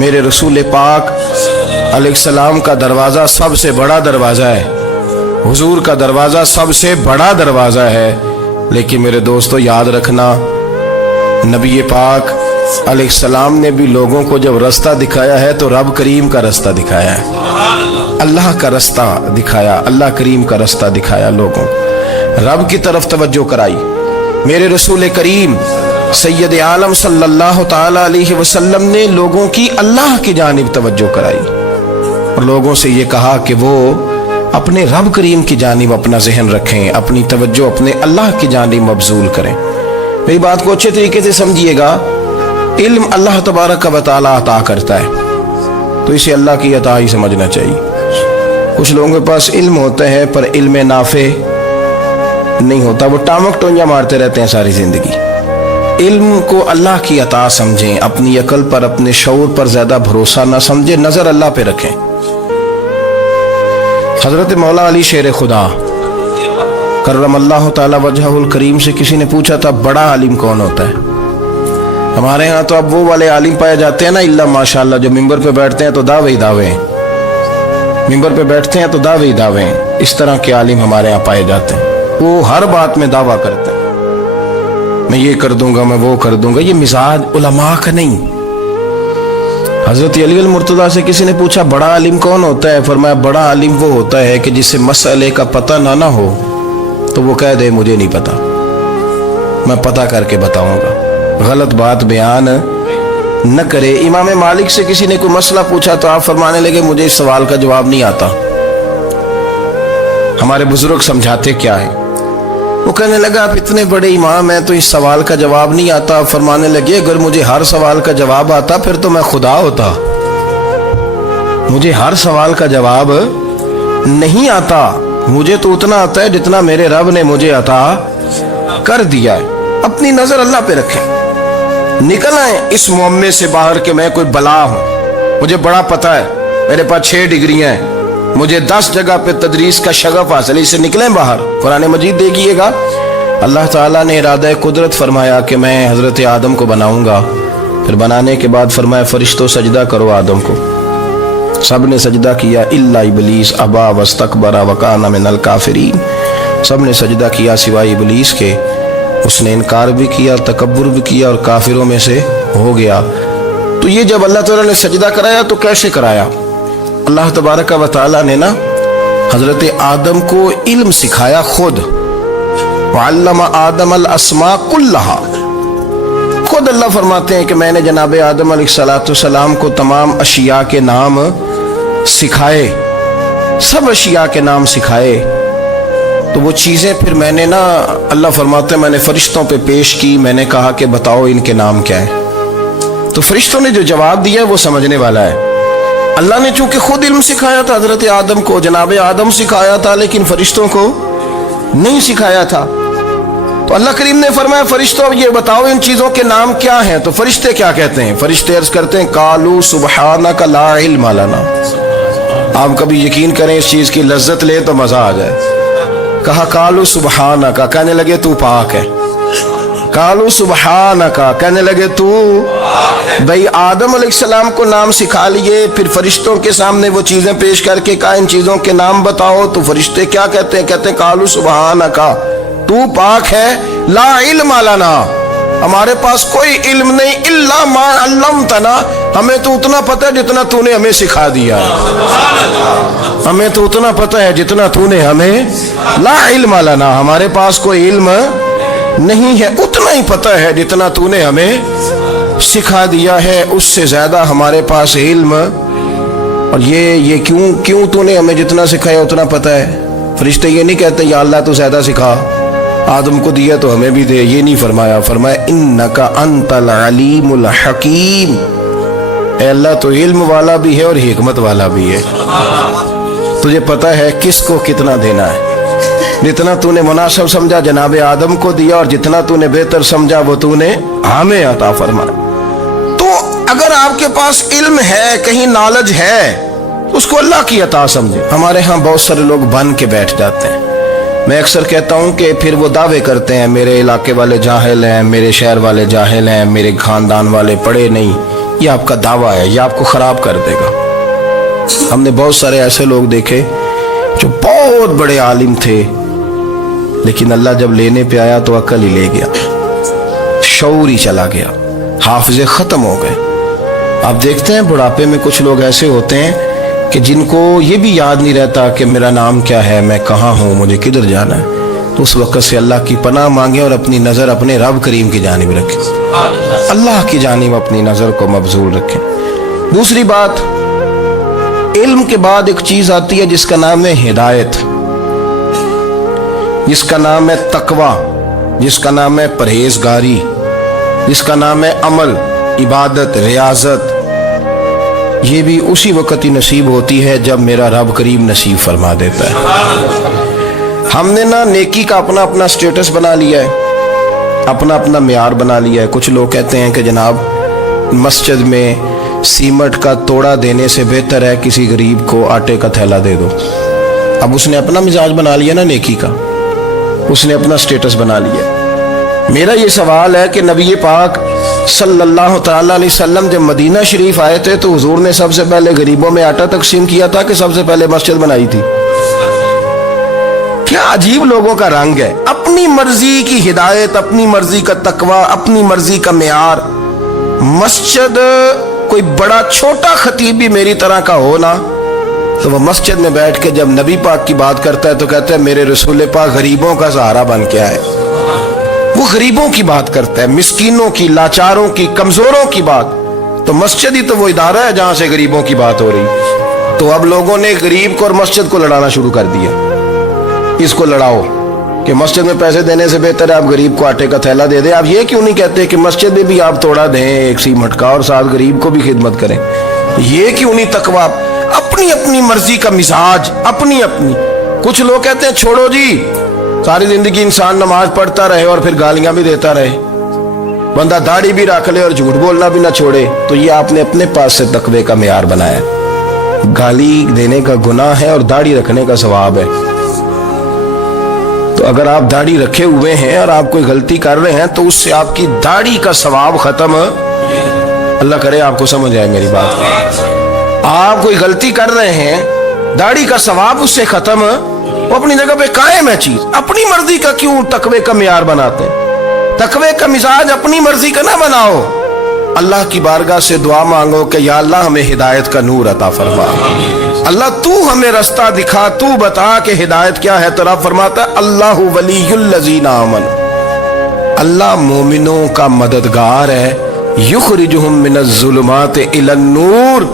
میرے رسول پاک علیہ السلام کا دروازہ سب سے بڑا دروازہ ہے، حضور کا دروازہ سب سے بڑا دروازہ ہے، لیکن میرے دوستو یاد رکھنا نبی پاک علیہ السلام نے بھی لوگوں کو جب رستہ دکھایا ہے تو رب کریم کا رستہ دکھایا ہے، اللہ کا رستہ دکھایا، اللہ کریم کا رستہ دکھایا، لوگوں رب کی طرف توجہ کرائی۔ میرے رسول کریم سید عالم صلی اللہ تعالی علیہ وسلم نے لوگوں کی اللہ کی جانب توجہ کرائی اور لوگوں سے یہ کہا کہ وہ اپنے رب کریم کی جانب اپنا ذہن رکھیں، اپنی توجہ اپنے اللہ کی جانب مبذول کریں۔ میری بات کو اچھے طریقے سے سمجھیے گا، علم اللہ تبارک و تعالی عطا کرتا ہے تو اسے اللہ کی عطا ہی سمجھنا چاہیے۔ کچھ لوگوں کے پاس علم ہوتا ہے پر علم نافع نہیں ہوتا، وہ ٹامک ٹونجا مارتے رہتے ہیں ساری زندگی۔ علم کو اللہ کی عطا سمجھیں، اپنی عقل پر اپنے شعور پر زیادہ بھروسہ نہ سمجھیں، نظر اللہ پہ رکھیں۔ حضرت مولا علی شیر خدا کرم اللہ تعالی وجہہ الکریم سے کسی نے پوچھا تھا بڑا عالم کون ہوتا ہے؟ ہمارے ہاں تو اب وہ والے عالم پائے جاتے ہیں نا اللہ ماشاءاللہ، جو ممبر پہ بیٹھتے ہیں تو دعوے ہی دعوے، ممبر پہ بیٹھتے ہیں تو دعوے ہی دعوے، اس طرح کے عالم ہمارے ہاں پائے جاتے ہیں، وہ ہر بات میں دعویٰ کرتے ہیں میں یہ کر دوں گا، میں وہ کر دوں گا۔ یہ مزاج علماء کا نہیں۔ حضرت علی المرتضیٰ سے کسی نے پوچھا بڑا عالم کون ہوتا ہے؟ فرمایا بڑا عالم وہ ہوتا ہے کہ جسے مسئلے کا پتہ نہ ہو تو وہ کہہ دے مجھے نہیں پتا، میں پتہ کر کے بتاؤں گا، غلط بات بیان نہ کرے۔ امام مالک سے کسی نے کوئی مسئلہ پوچھا تو آپ فرمانے لگے مجھے اس سوال کا جواب نہیں آتا، ہمارے بزرگ سمجھاتے کیا ہے؟ وہ کہنے لگا آپ اتنے بڑے امام ہیں تو اس سوال کا جواب نہیں آتا۔ فرمانے لگے اگر مجھے ہر سوال کا جواب آتا پھر تو میں خدا ہوتا، مجھے ہر سوال کا جواب نہیں آتا، مجھے تو اتنا آتا ہے جتنا میرے رب نے مجھے عطا کر دیا ہے۔ اپنی نظر اللہ پہ رکھیں، نکل آئیں اس معمے سے باہر کہ میں کوئی بلا ہوں، مجھے بڑا پتہ ہے، میرے پاس 6 ڈگریاں ہیں، مجھے 10 جگہ پہ تدریس کا شغف حاصل ہے، اس سے نکلیں باہر۔ قرآن مجید دیکھیے گا اللہ تعالیٰ نے ارادہ قدرت فرمایا کہ میں حضرت آدم کو بناؤں گا، پھر بنانے کے بعد فرمایا فرشتوں سجدہ کرو آدم کو، سب نے سجدہ کیا الا ابلیس ابا واستکبر وکان من الکافرین، سب نے سجدہ کیا سوائے ابلیس کے، اس نے انکار بھی کیا، تکبر بھی کیا اور کافروں میں سے ہو گیا۔ تو یہ جب اللہ تعالیٰ نے سجدہ کرایا تو کیسے کرایا؟ اللہ تبارک و تعالیٰ نے نا حضرت آدم کو علم سکھایا خود، وعلم آدم الاسماء کلہا، خود اللہ فرماتے ہیں کہ میں نے جناب آدم علیہ السلام کو تمام اشیاء کے نام سکھائے، سب اشیاء کے نام سکھائے۔ تو وہ چیزیں پھر میں نے نا اللہ فرماتے ہیں میں نے فرشتوں پہ پیش کی، میں نے کہا کہ بتاؤ ان کے نام کیا ہے، تو فرشتوں نے جو جواب دیا وہ سمجھنے والا ہے۔ اللہ نے چونکہ خود علم سکھایا تھا حضرت آدم کو، جناب آدم سکھایا تھا لیکن فرشتوں کو نہیں سکھایا تھا، تو اللہ کریم نے فرمایا فرشتوں یہ بتاؤ ان چیزوں کے نام کیا ہیں؟ تو فرشتے کیا کہتے ہیں؟ فرشتے عرض کرتے ہیں قالوا سبحانک لا علم لنا۔ آپ کبھی یقین کریں اس چیز کی لذت لے تو مزہ آ جائے۔ کہا قالوا سبحانک، کہنے لگے تو پاک ہے، قالوا سبحانک، کہنے لگے تو بھئی آدم علیہ السلام کو نام سکھا لیے، پھر فرشتوں کے سامنے وہ چیزیں پیش کر کے کہا ان چیزوں کے نام بتاؤ، تو فرشتے کیا کہتے ہیں؟ کہتے ہیں قالوا سبحانک، تو پاک ہے، لا علم لنا، ہمارے پاس کوئی علم نہیں، الا ما علمتنا، ہمیں تو اتنا پتہ ہے جتنا تو نے ہمیں سکھا دیا ہے، ہمیں تو اتنا پتہ ہے جتنا تو نے ہمیں، لا علم لنا، ہمارے پاس کوئی علم نہیں ہے، اتنا ہی پتہ ہے جتنا تو نے ہمیں سکھا دیا ہے، اس سے زیادہ ہمارے پاس علم۔ اور یہ کیوں تو نے ہمیں جتنا سکھایا اتنا پتہ ہے؟ فرشتے یہ نہیں کہتے یا اللہ تو زیادہ سکھا، آدم کو دیا تو ہمیں بھی دے، یہ نہیں فرمایا، فرمایا انکا انت العلیم الحکیم، اے اللہ تو علم والا بھی ہے اور حکمت والا بھی ہے، تجھے پتہ ہے کس کو کتنا دینا ہے، جتنا تو نے مناسب سمجھا جناب آدم کو دیا اور جتنا تو نے بہتر سمجھا وہ تو نے ہمیں عطا فرمایا۔ تو اگر آپ کے پاس علم ہے، کہیں نالج ہے، اس کو اللہ کی عطا سمجھے۔ ہمارے ہاں بہت سارے لوگ بن کے بیٹھ جاتے ہیں، میں اکثر کہتا ہوں کہ پھر وہ دعوے کرتے ہیں میرے علاقے والے جاہل ہیں، میرے شہر والے جاہل ہیں، میرے خاندان والے پڑھے نہیں، ये आपका दावा है, ये आपको खराब कर देगा। हमने बहुत सारे ऐसे लोग देखे जो बहुत बड़े आलिम थे, लेकिन अल्लाह जब लेने पे आया तो अकल ही ले गया, शऊर ही चला गया, हाफिजे खत्म हो गए। आप देखते हैं बुढ़ापे में कुछ लोग ऐसे होते हैं कि जिनको ये भी याद नहीं रहता कि मेरा नाम क्या है, मैं कहाँ हूँ, मुझे किधर जाना है। तो उस वक्त से अल्लाह की पनाह मांगे और अपनी नज़र अपने रब करीम की जानिब रखें, अल्लाह की जानिब अपनी नज़र को मबजूल रखें। दूसरी बात, इल्म के बाद एक चीज़ आती है जिसका नाम है हिदायत, जिसका नाम है तकवा, जिसका नाम है परहेजगारी, जिसका नाम है अमल, इबादत, रियाजत। ये भी उसी वक्त ही नसीब होती है जब मेरा रब करीम नसीब फरमा देता है। हमने ना नेकी का अपना अपना स्टेटस बना लिया है, अपना अपना म्यार बना लिया है। कुछ लोग कहते हैं कि जनाब मस्जिद में सीमट का तोड़ा देने से बेहतर है किसी गरीब को आटे का थैला दे दो। अब उसने अपना मिजाज बना लिया ना नेकी का, उसने अपना स्टेटस बना लिया। मेरा ये सवाल है कि नबी पाक सल्लल्लाहु तआला अलैहि वसल्लम जब मदीना शरीफ आए थे तो हुजूर ने सबसे पहले गरीबों में आटा तकसीम किया था कि सबसे पहले मस्जिद बनाई थी? क्या अजीब लोगों का रंग है, अपनी मर्जी की हिदायत, अपनी मर्जी का तकवा, अपनी मर्जी का मेयार। मस्जिद कोई बड़ा छोटा खतीब भी मेरी तरह का हो ना, तो वह मस्जिद में बैठ के जब नबी पाक की बात करता है तो कहता है मेरे रसूल पाक गरीबों का सहारा बन के आए। वो गरीबों की बात करता है, मिस्कीनों की, लाचारों की, कमजोरों की बात। तो मस्जिद ही तो वो इदारा है जहां से गरीबों की बात हो रही। तो अब लोगों ने गरीब को और मस्जिद को लड़ाना शुरू कर दिया। इसको लड़ाओ कि मस्जिद में पैसे देने से बेहतर है आप गरीब को आटे का थैला दे दें। आप ये क्यों नहीं कहते कि मस्जिद में भी आप तोड़ा दें एक सीमट का और साथ गरीब को भी खिदमत करें? ये क्यों नहीं तकवा? अपनी अपनी मर्जी का मिजाज, अपनी अपनी। कुछ लोग कहते हैं छोड़ो जी, सारी जिंदगी इंसान नमाज पढ़ता रहे और फिर गालियां भी देता रहे, बंदा दाढ़ी भी रख ले और झूठ बोलना भी ना छोड़े। तो ये आपने अपने पास से तकवे का मेयार बनाया। गाली देने का गुनाह है और दाढ़ी रखने का सवाब है। तो अगर आप दाढ़ी रखे हुए हैं और आप कोई गलती कर रहे हैं तो उससे आपकी दाढ़ी का सवाब खत्म, अल्लाह करे आपको समझ आए मेरी बात। आप कोई गलती कर रहे हैं, दाढ़ी का सवाब उससे खत्म, वो अपनी जगह पे कायम है चीज। अपनी मर्जी का क्यों तकवे का मेयार बनाते हैं? तकवे का मिजाज अपनी मर्जी का ना बनाओ। अल्लाह की बारगाह से दुआ मांगो कि या अल्लाह हमें हिदायत का नूर अता फरमा, अल्लाह तू हमें रास्ता दिखा, तू बता कि हिदायत क्या है। तो रब फरमाता है अल्लाहु वलियुल लज़ीना आमनू, अल्लाह मोमिनों का मददगार है। युखरिजुहुम मिनज़्ज़ुलुमाति इलन-नूर,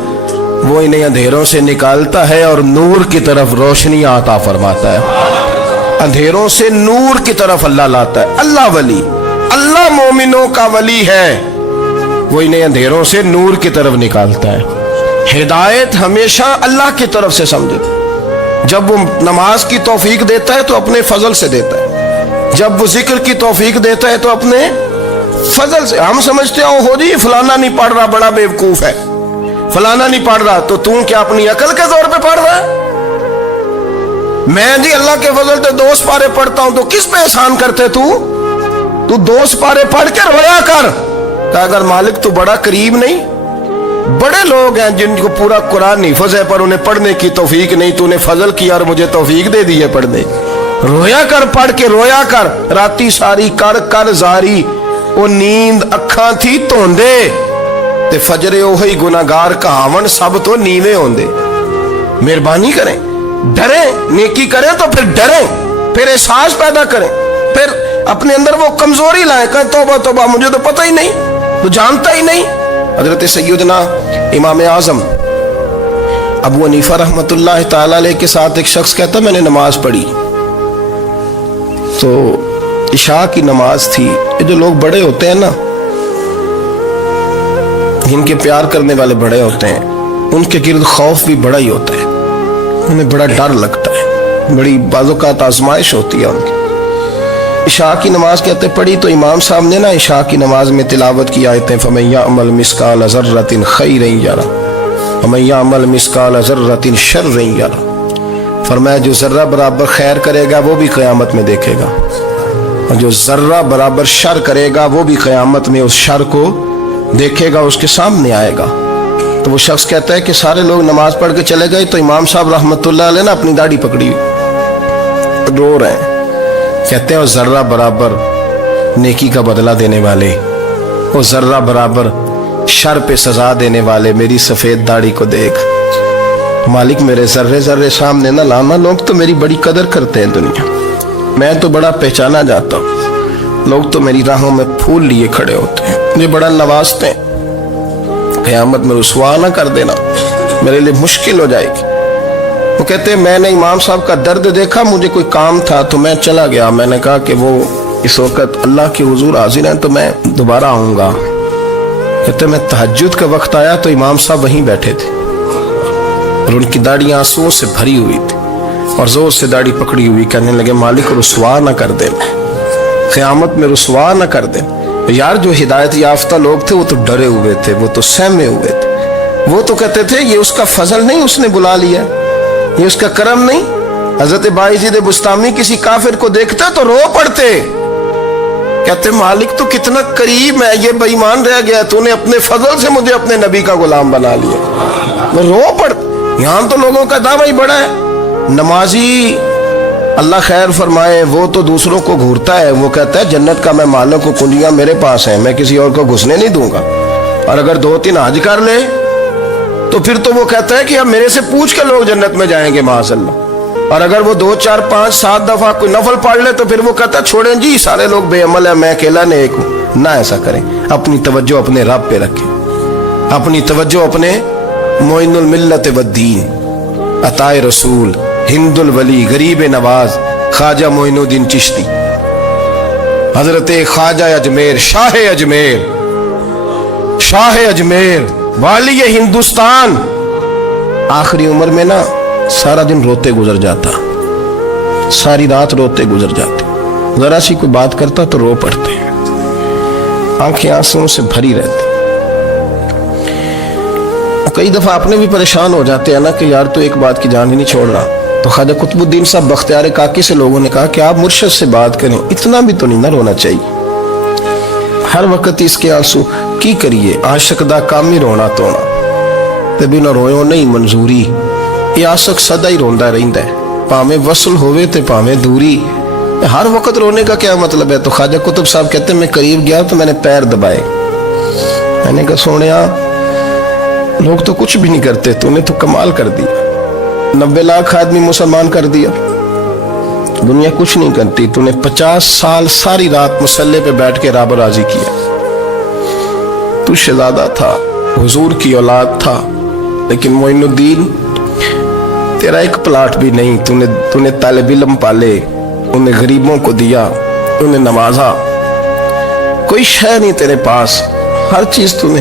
वो इन्हें अंधेरों से निकालता है और नूर की तरफ रोशनी अता फरमाता है। अंधेरों से नूर की तरफ अल्लाह लाता है। अल्लाह वली, अल्लाह मोमिनों का वली है, वो इन्हें अंधेरों से नूर की तरफ निकालता है। हिदायत हमेशा अल्लाह की तरफ से समझे। जब वो नमाज की तौफीक देता है तो अपने फजल से देता है, जब वो जिक्र की तौफीक देता है तो अपने फजल से। हम समझते हो जी फलाना नहीं पढ़ रहा, बड़ा बेवकूफ है, फलाना नहीं पढ़ रहा, तो तू क्या अपनी अकल के तौर पे पढ़ रहा है? मैं जी अल्लाह के फजल से 2 पारे पढ़ता हूं, तो किस पे एहसान करते तू 2 पारे पढ़ के रोया कर। अगर मालिक तू बड़ा करीब नहीं, बड़े लोग हैं जिनको पूरा कुरान हिफ्ज़ है पर उन्हें पढ़ने की तौफीक नहीं, तूने फजल किया और मुझे तौफीक दे दी है पढ़ने। रोया कर, पढ़ के रोया कर। राती सारी कर कर जारी, वो नींद अखा थी धोंदे ते फजरे ओही गुनाहगार कहावन सब तो नीवे होंदे। मेहरबानी करें, डरें, नेकी करें तो फिर डरें, फिर एहसास पैदा करें, फिर अपने अंदर वो कमजोरी लाएं, कहें तौबा तौबा मुझे तो पता ही नहीं, तो जानता ही नहीं। हजरत सैयदना इमाम आजम अबू हनीफा रहमतुल्लाह ताला अलैह के साथ एक शख्स कहता मैंने नमाज पढ़ी, तो इशा की नमाज थी। ये जो लोग बड़े होते हैं ना, जिनके प्यार करने वाले बड़े होते हैं, उनके गिर्द खौफ भी बड़ा ही होता है, उन्हें बड़ा डर लगता है, बड़ी बाज़ोकात आजमाइश होती है उनकी। इशा की नमाज कहते पढ़ी तो इमाम साहब ने ना इशा की नमाज में तिलावत की आयतें फमन यअमल मिस्काल ज़र्रतिन खैरन यरा वमन यअमल मिस्काल ज़र्रतिन शर्रन यरा। फरमाया जो जर्रा बराबर खैर करेगा वो भी क़यामत में देखेगा, और जो जर्रा बराबर शर करेगा वो भी क़यामत में उस शर को دیکھے گا اس کے سامنے آئے گا. تو وہ شخص کہتا ہے کہ سارے لوگ نماز پڑھ کے چلے گئے تو امام صاحب رحمۃ اللہ علیہ نے اپنی داڑھی پکڑی رو رہے ہیں. کہتے ہیں وہ ذرہ برابر نیکی کا بدلہ دینے والے, وہ ذرہ برابر شر پہ سزا دینے والے میری سفید داڑھی کو دیکھ. مالک میرے ذرے ذرے سامنے نہ لانا, لوگ تو میری بڑی قدر کرتے ہیں دنیا, میں تو بڑا پہچانا جاتا ہوں, لوگ تو میری راہوں میں پھول لیے کھڑے ہوتے ہیں, مجھے بڑا نوازتے ہیں. قیامت میں رسوا نہ کر دینا, میرے لیے مشکل ہو جائے گی. وہ کہتے ہیں میں نے امام صاحب کا درد دیکھا, مجھے کوئی کام تھا تو میں چلا گیا. میں نے کہا کہ وہ اس وقت اللہ کے حضور حاضر ہیں تو میں دوبارہ آؤں گا. کہتے میں تہجد کا وقت آیا تو امام صاحب وہیں بیٹھے تھے اور ان کی داڑھی آنسوؤں سے بھری ہوئی تھی اور زور سے داڑھی پکڑی ہوئی. کہنے لگے مالک رسوا نہ کر دے, قیامت میں رسوا نہ کر دے. یار جو ہدایت یافتہ لوگ تھے وہ تو ڈرے ہوئے تھے, وہ تو سہمے ہوئے تھے. وہ تو کہتے تھے یہ اس کا فضل نہیں, اس نے بلا لیا, یہ اس کا کرم نہیں. حضرت باعزید بستامی کسی کافر کو دیکھتا تو رو پڑتے, کہتے مالک تو کتنا قریب ہے, یہ بے ایمان رہ گیا, تو نے اپنے فضل سے مجھے اپنے نبی کا غلام بنا لیا. وہ رو پڑ. یہاں تو لوگوں کا دعویٰ ہی بڑا ہے. نمازی اللہ خیر فرمائے وہ تو دوسروں کو گھورتا ہے, وہ کہتا ہے جنت کا میں مالک ہوں, کنجیاں میرے پاس ہیں, میں کسی اور کو گھسنے نہیں دوں گا. اور اگر 2-3 حج کر لے تو پھر تو وہ کہتا ہے کہ اب میرے سے پوچھ کے لوگ جنت میں جائیں گے معاذ اللہ. اور اگر وہ 2 4 5 7 دفعہ کوئی نفل پڑھ لے تو پھر وہ کہتا ہے چھوڑیں جی سارے لوگ بے عمل ہیں, میں اکیلا نیک ہوں. نہ ایسا کریں, اپنی توجہ اپنے رب پہ رکھیں, اپنی توجہ اپنے معین الملت والدین, عطائے رسول, ہند الولی, غریب نواز, خواجہ معین الدین چشتی, حضرت خواجہ اجمیر, شاہ اجمیر, والی ہندوستان. آخری عمر میں نا سارا دن روتے گزر جاتا, ساری رات روتے گزر جاتے, ذرا سی کوئی بات کرتا تو رو پڑتے, آنکھیں آنسوؤں سے بھری رہتی. کئی دفعہ اپنے بھی پریشان ہو جاتے ہیں نا کہ یار تو ایک بات کی جان ہی نہیں چھوڑ رہا. تو خواجہ قطب الدین صاحب بختیار کاکی سے لوگوں نے کہا کہ آپ مرشد سے بات کریں, اتنا بھی تو نہیں نہ رونا چاہیے, ہر وقت اس کے آنسو کی کریے, عاشق دا کامی رونا تونا, تبھی نہ رویو نہیں منظوری, یہ عاشق سدا ہی روندا رہندا ہے, پاویں وصل ہوئے تے پاویں دوری, ہر وقت رونے کا کیا مطلب ہے. تو خواجہ قطب صاحب کہتے ہیں میں قریب گیا تو میں نے پیر دبائے, میں نے کہا سونیا لوگ تو کچھ بھی نہیں کرتے, تو نے تو کمال کر دیا, 90 لاکھ آدمی مسلمان کر دیا, دنیا کچھ نہیں کرتی, تو نے 50 سال ساری رات مسلح پہ بیٹھ کے رب راضی کیا. تو شہزادہ تھا, حضور کی اولاد تھا, لیکن معین الدین تیرا ایک پلاٹ بھی نہیں, تو نے طالب علم پالے, انہیں غریبوں کو دیا, انہیں نوازا, کوئی شے نہیں تیرے پاس, ہر چیز تو نے,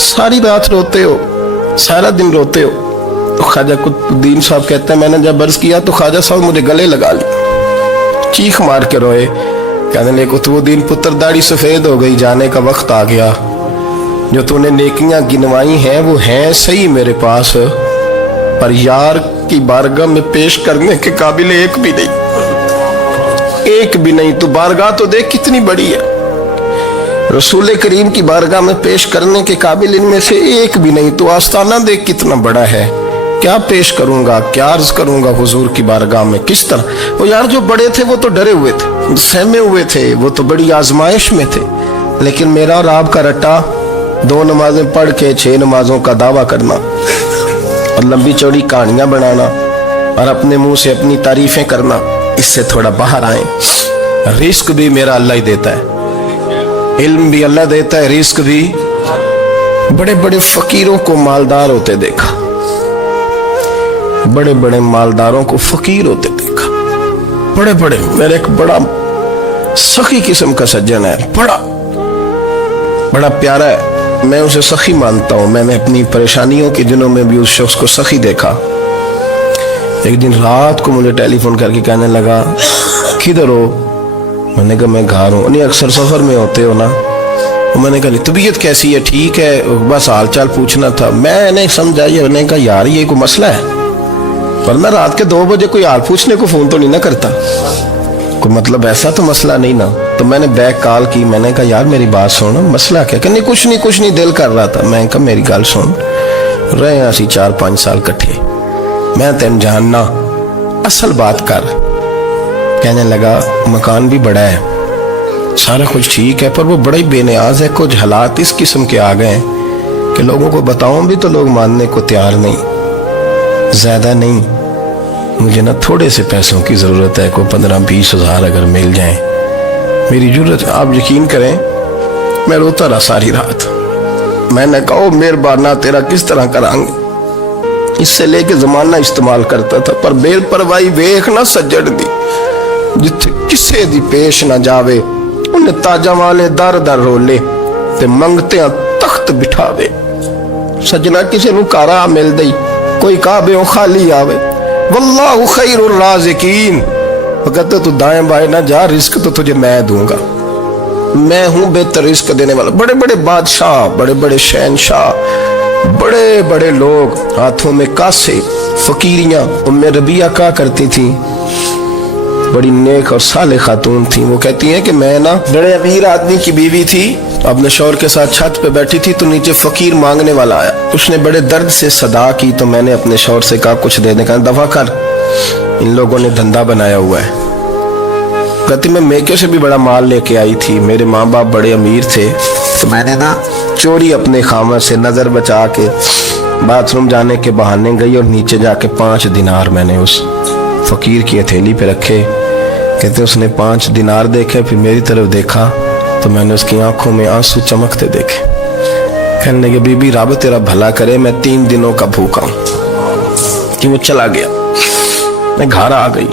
ساری رات روتے ہو, سارا دن روتے ہو. تو خواجہ قطب الدین صاحب کہتے ہیں میں نے جب عرض کیا تو خواجہ صاحب مجھے گلے لگا لیا, چیخ مار کے روئے, کہنے لگے قطب الدین پتر داڑھی سفید ہو گئی, جانے کا وقت آ گیا, جو تو نے نیکیاں گنوائی ہیں وہ ہیں صحیح میرے پاس, پر یار کی بارگاہ میں پیش کرنے کے قابل ایک بھی نہیں. تو بارگاہ تو دیکھ کتنی بڑی ہے, رسول کریم کی بارگاہ میں پیش کرنے کے قابل ان میں سے ایک بھی نہیں, تو آستانہ دیکھ کتنا بڑا ہے. کیا پیش کروں گا, کیا عرض کروں گا حضور کی بارگاہ میں, کس طرح. وہ یار جو بڑے تھے وہ تو ڈرے ہوئے تھے, سہمے ہوئے تھے, وہ تو بڑی آزمائش میں تھے, لیکن میرا اور آپ کا رٹا 2 نمازیں پڑھ کے 6 نمازوں کا دعویٰ کرنا اور لمبی چوڑی کہانیاں بنانا اور اپنے منہ سے اپنی تعریفیں کرنا, اس سے تھوڑا باہر آئیں. رزق بھی میرا اللہ ہی دیتا ہے, علم بھی اللہ دیتا ہے, رزق بھی. بڑے بڑے فقیروں کو مالدار ہوتے دیکھا, بڑے بڑے مالداروں کو فقیر ہوتے دیکھا, بڑے بڑے. میرے ایک بڑا سخی قسم کا سجن ہے, بڑا پیارا ہے, میں اسے سخی مانتا ہوں. میں نے اپنی پریشانیوں کے دنوں میں بھی اس شخص کو سخی دیکھا. ایک دن رات کو مجھے ٹیلی فون کر کے کہنے لگا کدھر ہو, میں نے کہا میں گھر ہوں. نہیں اکثر سفر میں ہوتے ہو نا. میں نے کہا طبیعت کیسی ہے, ٹھیک ہے, بس حال چال پوچھنا تھا. میں نہیں سمجھا, میں نے کہا یار یہ کوئی مسئلہ ہے, ورنہ رات کے 2 بجے کوئی حال پوچھنے کو فون تو نہیں نہ کرتا, कोई मतलब ऐसा तो मसला नहीं ना। तो मैंने बैक कॉल की, मैंने कहा यार मेरी बात सुन, मसला क्या? कहने कुछ नहीं दिल कर रहा था। मैं कहा मेरी गल सुन, रहे असी 4-5 साल कट्ठे, मैं तेन जानना, असल बात कर। कहने लगा मकान भी बड़ा है, सारा कुछ ठीक है, पर वो बड़ा ही बेनियाज है। कुछ हालात इस किस्म के आ गए हैं कि लोगों को बताऊं भी तो लोग मानने को तैयार नहीं। ज़्यादा नहीं, मुझे ना थोड़े से पैसों की ज़रूरत है, कोई 15-20 हज़ार अगर मिल जाए, मेरी ज़रूरत है। आप यकीन करें मैं रोता रहा सारी रात। मैंने कहा मेहरबाना तेरा किस तरह करांगे। इससे लेके ज़माना इस्तेमाल करता था, पर बेपरवाही वेख ना सज्जड़ दी, जिथे किसे दी पेश ना जावे उन्हें ताजा वाले दर दर रोले ते मंगते तख्त बिठावे। सजना किसी नू कारा मिल दई, कोई काबे खाली आवे। वल्लाहु खैरुर राज़िकीन, कहते तू दाएं बाएं ना जा, रिस्क तो तुझे मैं दूंगा, मैं हूं बेहतर रिस्क देने वाला। बड़े बड़े बादशाह, बड़े बड़े शहनशाह, बड़े बड़े लोग, हाथों में कासे, फकीरियां। उम्मे रबिया क्या करती थी, बड़ी नेक और साले खातून थी। वो कहती हैं कि मैं ना बड़े अमीर आदमी की बीवी थी, अपने शौहर के साथ छत पे बैठी थी तो नीचे फकीर मांगने वाला आया। उसने बड़े दर्द से सदा की तो मैंने अपने शौहर से कहा कुछ दे दे। कहा दफा कर, इन लोगों ने धंधा बनाया हुआ है। कहती मैं मेके से भी बड़ा माल लेके आई थी, मेरे माँ बाप बड़े अमीर थे, तो मैंने ना चोरी अपने खामद से नजर बचा के बाथरूम जाने के बहाने गई और नीचे जाके 5 दिनार मैंने उस फकीर की हथेली पे रखे। कहते उसने 5 दिनार देखे, फिर मेरी तरफ देखा तो मैंने उसकी आंखों में आंसू चमकते देखे। कहने लगे बीबी रब तेरा भला करे, मैं 3 दिनों का भूखा हूं। कि वो चला गया। मैं घर आ गई,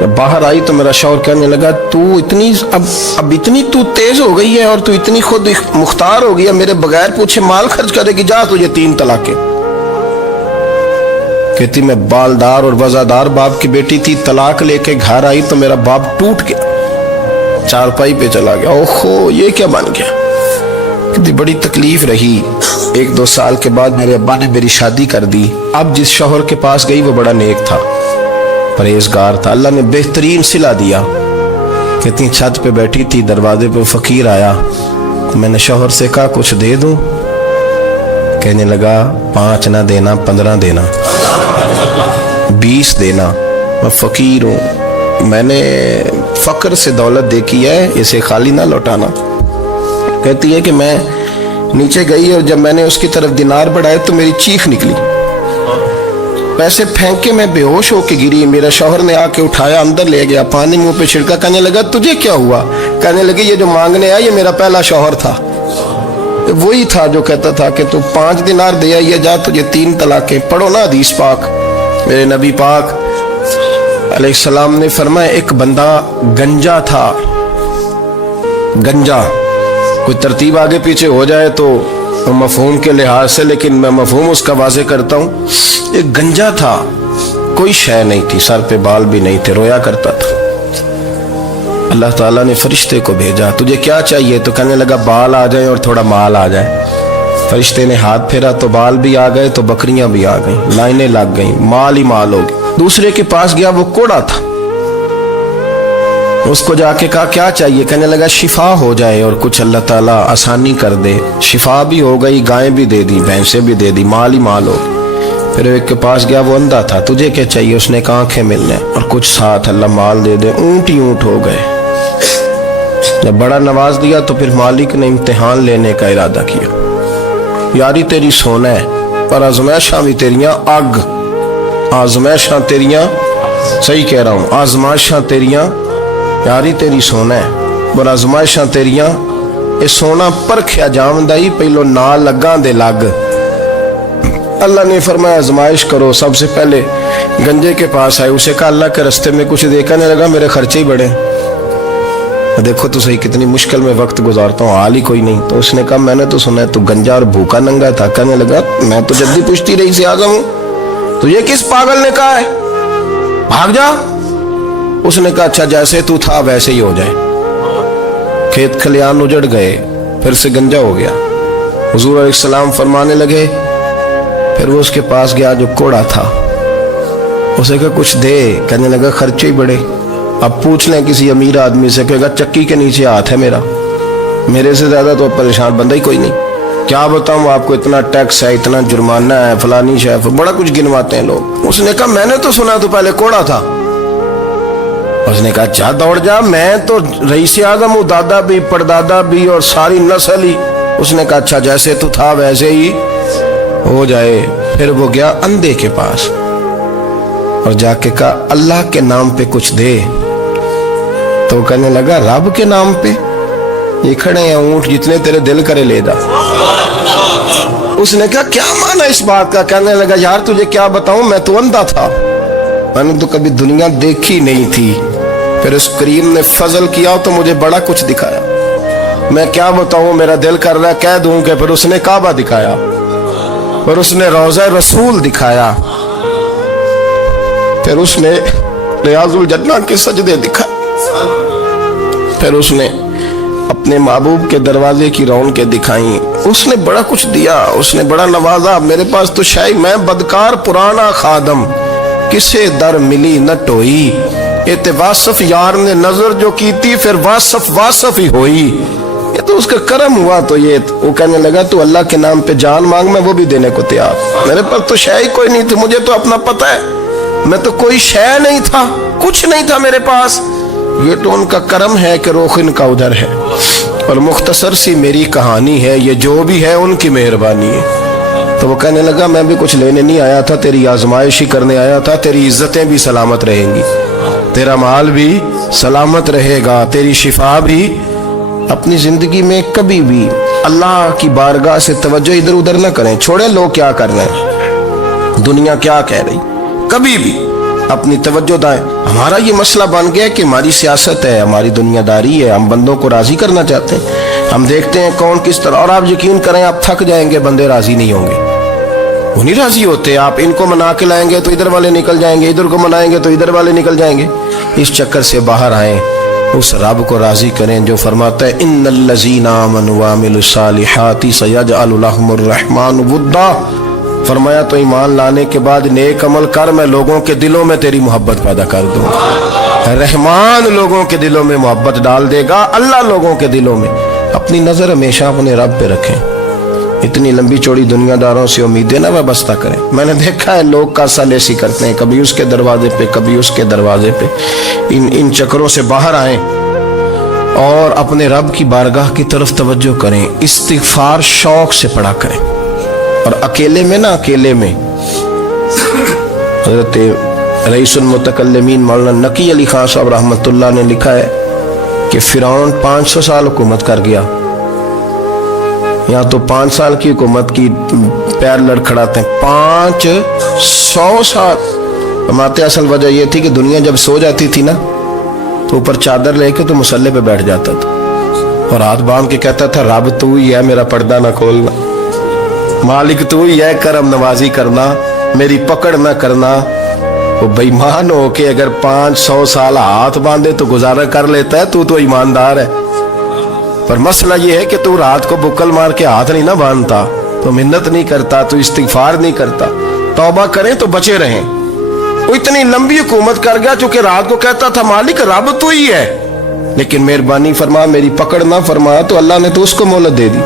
जब बाहर आई तो मेरा शौहर कहने लगा तू इतनी अब इतनी तू तेज हो गई है और तू इतनी खुद मुख्तार हो गई है, मेरे बगैर पूछे माल खर्च करेगी, जा तुझे 3 तलाके। कहती मैं बालदार और वजादार बाप की बेटी थी, तलाक लेके घर आई तो मेरा बाप टूट गया, चारपाई पे चला गया। ओहो ये क्या बन गया। कहती बड़ी तकलीफ रही। 1-2 साल के बाद मेरे अब्बा ने मेरी शादी कर दी। अब जिस शौहर के पास गई वो बड़ा नेक था, परहेजगार था, अल्लाह ने बेहतरीन सिला दिया। कहती छत पे बैठी थी, दरवाजे पे फकीर आया तो मैंने शौहर से कहा कुछ दे दूं। कहने लगा 5 ना देना, 15 देना, 20 देना, मैं फकीर हूं, मैंने फक्र से दौलत देखी है, इसे खाली ना लौटाना। कहती है कि मैं नीचे गई और जब मैंने उसकी तरफ दिनार बढ़ाए तो मेरी चीख निकली, पैसे फेंक के मैं बेहोश होके गिरी। मेरा शौहर ने आके उठाया, अंदर ले गया, पानी मुंह पे छिड़का। कहने लगा तुझे क्या हुआ। कहने लगी ये जो मांगने आया ये मेरा पहला शौहर था, वही था जो कहता था कि तू 5 दिनार दे आइए, जा तुझे 3 तलाके। पढ़ो ना हदीस पाक, मेरे नबी पाक अलैहिस्सलाम ने फरमाया एक बंदा गंजा था। गंजा कोई तरतीब आगे पीछे हो जाए तो मफहूम के लिहाज से, लेकिन मैं मफहूम उसका वाज़े करता हूँ। एक गंजा था, कोई शय नहीं थी, सर पे बाल भी नहीं थे, रोया करता था। अल्लाह ताला ने फरिश्ते को भेजा, तुझे क्या चाहिए। तो कहने लगा बाल आ जाए और थोड़ा माल आ जाए। फरिश्ते ने हाथ फेरा तो बाल भी आ गए, तो बकरियां भी आ गईं, लाइनें लग गईं, माल ही माल हो गया। दूसरे के पास गया, वो कोड़ा था, उसको जाके कहा क्या चाहिए। कहने लगा शिफा हो जाए और कुछ अल्लाह ताला आसानी कर दे। शिफा भी हो गई, गायें भी दे दी, भैंसें भी दे दी, माल ही माल हो। फिर एक के पास गया, वो अंधा था, तुझे क्या चाहिए। उसने कहा आंखें मिलने और कुछ साथ, अल्लाह माल दे दे। ऊंट ही ऊंट हो गए। जब बड़ा नवाज दिया तो फिर मालिक ने इम्तिहान लेने का इरादा किया। यारी तेरी सोना है पर आजमाइशां भी तेरियां अग, आजमाइशां तेरियां, सही कह रहा हूं, आजमाइशां तेरियां, यारी तेरी सोना है पर आजमाइशां तेरियां। ये सोना परखिया जावंदा ही पहलो नाल लगा दे लग। अल्लाह ने फरमाया आजमाइश करो। सबसे पहले गंजे के पास आए, उसे कहा अल्लाह के रास्ते में कुछ दे। कहने लगा मेरे खर्चे ही बड़े, देखो तो सही कितनी मुश्किल में वक्त गुजारता हूँ, हाल ही कोई नहीं। तो उसने कहा मैंने तो सुना है तू गंजा और भूखा नंगा था। कहने लगा मैं तो जल्दी पुश्ती रही से आजम हूँ, तो ये किस पागल ने कहा है, भाग जा। उसने कहा अच्छा जैसे तू था वैसे ही हो जाए। खेत खलियान उजड़ गए, फिर से गंजा हो गया। हुजूर अलैहिस्सलाम फरमाने लगे, फिर वो उसके पास गया जो कोड़ा था, उसे कहा कुछ दे। कहने लगा खर्चे ही बड़े, अब पूछ लें किसी अमीर आदमी से, कहेगा चक्की के नीचे हाथ है मेरा, मेरे से ज्यादा तो परेशान बंदा ही कोई नहीं। क्या बताऊं आपको, इतना टैक्स है, इतना जुर्माना है, फलानी शेफ, बड़ा कुछ गिनवाते हैं लोग। उसने कहा मैंने तो सुना तो पहले कोड़ा था। उसने कहा जा दौड़ जा, मैं तो रईस आजम हूँ, दादा भी परदादा भी और सारी नस्ल ही। उसने कहा अच्छा जैसे तू था वैसे ही हो जाए। फिर वो गया अंधे के पास और जाके कहा अल्लाह के नाम पे कुछ दे। तो कहने लगा रब के नाम पे, ये खड़े हैं ऊंट, जितने तेरे दिल करे ले जा। उसने कहा क्या माना इस बात का? कहने लगा यार तुझे क्या बताऊं, मैं तो अंधा था, मैंने तो कभी दुनिया देखी नहीं थी। फिर उस करीम ने फजल किया तो मुझे बड़ा कुछ दिखाया। मैं क्या बताऊं, मेरा दिल कर रहा है कह दूं कि फिर उसने काबा दिखाया, फिर उसने रोज़ा रसूल दिखाया, फिर उसने रियाजुल जन्ना के सजदे दिखाए, फिर उसने अपने महबूब के दरवाजे की रौनकें दिखाई। उसने बड़ा कुछ दिया, उसने बड़ा नवाजा। मेरे पास तो शायद मैं बदकार पुराना खादम, किसे दर मिली न टोई, एते वासफ यार ने नजर जो की थी, फिर वासफ वासफ ही होई। ये तो उसका करम हुआ। तो ये वो कहने लगा तू अल्लाह के नाम पे जान मांग, मैं वो भी देने को तैयार। मेरे पास तो शय कोई नहीं थी, मुझे तो अपना पता है, मैं तो कोई शय नहीं था, कुछ नहीं था मेरे पास। ये तो उनका करम है कि रुख इनका उधर है। और मुख्तसर सी मेरी कहानी है, ये जो भी है उनकी मेहरबानी है। तो वो कहने लगा मैं भी कुछ लेने नहीं आया था, तेरी आजमाइश ही करने आया था। तेरी इज्जतें भी सलामत रहेंगी, तेरा माल भी सलामत रहेगा, तेरी शिफा भी। अपनी जिंदगी में कभी भी अल्लाह की बारगाह से तवज्जो इधर उधर ना करें, छोड़े लोग क्या कर रहे हैं, दुनिया क्या कह रही, कभी भी अपनी तवज्जो दाएं। हमारा ये मसला बन गया कि हमारी सियासत है, हमारी दुनियादारी है, हम बंदों को राजी करना चाहते हैं। हम देखते हैं कौन किस तरह, और आप यकीन करें आप थक जाएंगे, बंदे राजी नहीं होंगे, वो नहीं राजी होते। आप इनको मना के लाएंगे तो इधर वाले निकल जाएंगे, इधर को मनाएंगे तो इधर वाले निकल जाएंगे। इस चक्कर से बाहर आए, उस रब को राजी करें जो फरमाता है इन्नल्लज़ीना आमनू व अमिलुस्सालिहाति सयजअलु लहुमुर रहमानु वुद्दा। फरमाया तो ईमान लाने के बाद नेक अमल कर, मैं लोगों के दिलों में तेरी मोहब्बत पैदा कर दूं। रहमान लोगों के दिलों में मोहब्बत डाल देगा, अल्लाह लोगों के दिलों में। अपनी नजर हमेशा अपने रब पे रखें। इतनी लंबी चौड़ी दुनियादारों से उम्मीदें ना वाबस्ता करें। मैंने देखा है लोग का सालेसी करते हैं, कभी उसके दरवाजे पे कभी उसके दरवाजे पे। इन चक्करों से बाहर आएं और अपने रब की बारगाह की तरफ तवज्जो करें। इस्तिगफार शौक से पढ़ा करें। और अकेले में ना, अकेले में हज़रत रईसुल मुतकल्लिमीन मौलाना नकी अली खान साहब रहमतुल्लाह ने लिखा है कि फिरौन 500 साल हुकूमत कर गया। यहाँ तो 5 साल की हुकूमत की पैर लड़खड़ाते हैं, 500 साल। हमारे असल वजह यह थी कि दुनिया जब सो जाती थी ना तो ऊपर चादर लेके तो मुसल्ले पे बैठ जाता था और हाथ बांध के कहता था रब तू ही है, मेरा पर्दा ना खोलना, मालिक तू ही है, करम नवाजी करना, मेरी पकड़ ना करना। वो बेईमान हो के अगर 500 साल हाथ बांधे तो गुजारा कर लेता है, तू तो ईमानदार है। पर मसला ये है कि तू रात को बुक्कल मार के हाथ नहीं ना बांधता, तो मिन्नत नहीं करता, तो इस्तिगफार नहीं करता, तौबा करें तो बचे रहें। वो इतनी लंबी हुकूमत कर गया चूंकि रात को कहता था मालिक रब तू ही है, लेकिन मेहरबानी फरमा, मेरी पकड़ ना फरमा, तो अल्लाह ने तो उसको मोहलत दे दी।